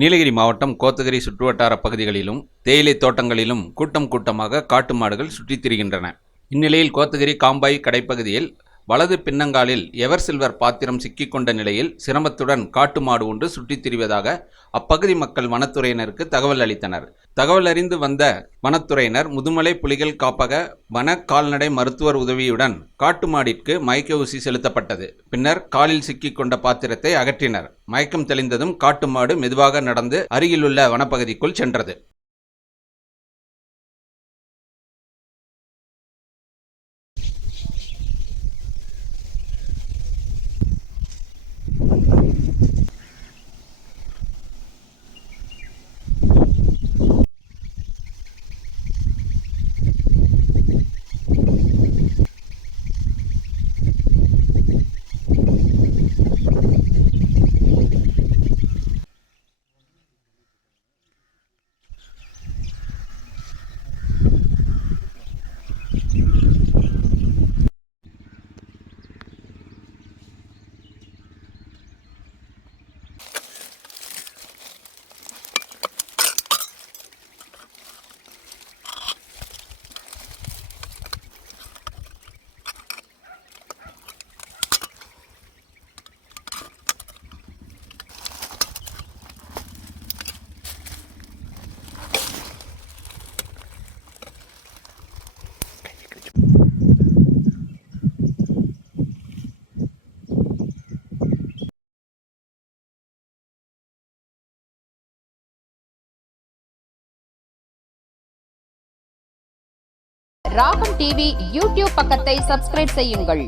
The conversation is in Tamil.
நீலகிரி மாவட்டம் கோத்தகிரி சுற்றுவட்டார பகுதிகளிலும் தேயிலை தோட்டங்களிலும் கூட்டம் கூட்டமாக காட்டு மாடுகள் சுற்றித் திரிகின்றன. இந்நிலையில் கோத்தகிரி காம்பாய் கடைப்பகுதியில் வலது பின்னங்காலில் எவர் சில்வர் பாத்திரம் சிக்கிக்கொண்ட நிலையில் சிரமத்துடன் காட்டு மாடு ஒன்று சுற்றித் திரிவதாக அப்பகுதி மக்கள் வனத்துறையினருக்கு தகவல் அளித்தனர். தகவல் அறிந்து வந்த வனத்துறையினர் முதுமலை புலிகள் காப்பக வன கால்நடை மருத்துவர் உதவியுடன் காட்டு மாடிற்கு மயக்க ஊசி செலுத்தப்பட்டது. பின்னர் காலில் சிக்கிக்கொண்ட பாத்திரத்தை அகற்றினர். மயக்கம் தெளிந்ததும் காட்டு மாடு மெதுவாக நடந்து அருகிலுள்ள வனப்பகுதிக்குள் சென்றது. ராகம் டிவி யூடியூப் பக்கத்தை சப்ஸ்கிரைப் செய்யுங்கள்.